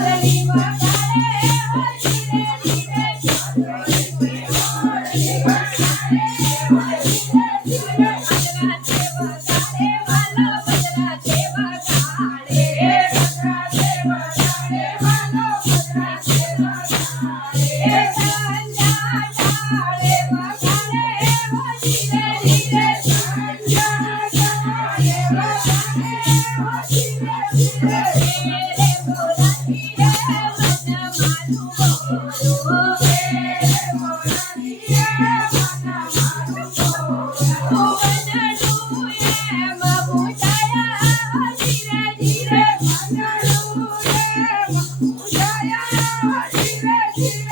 Olha. Yeah.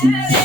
You.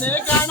Nigga,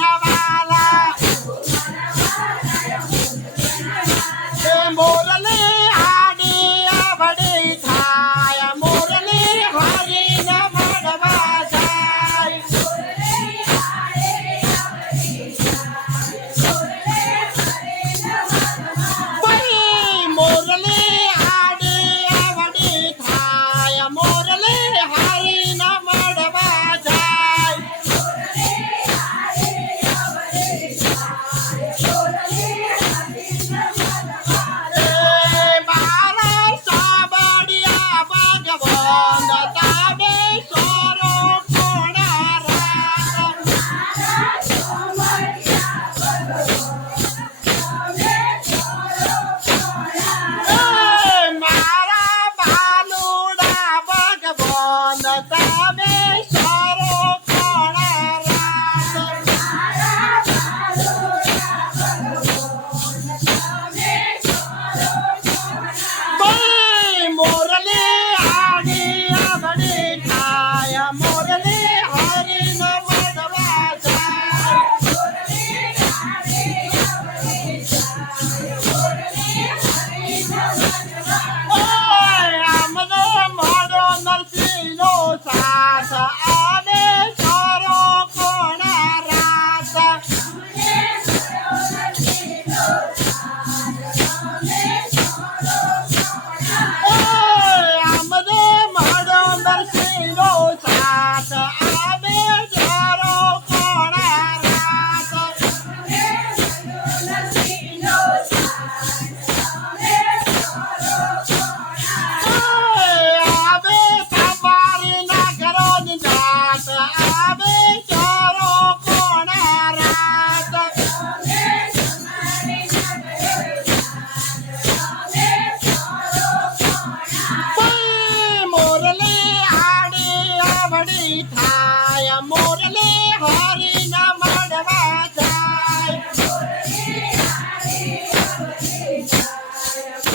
have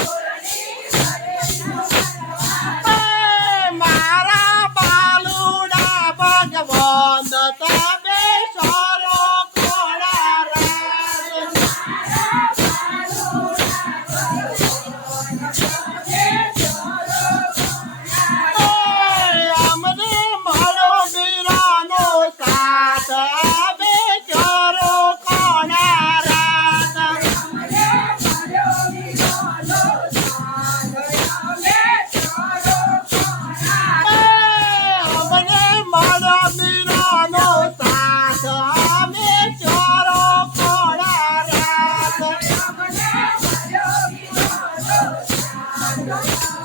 Bye.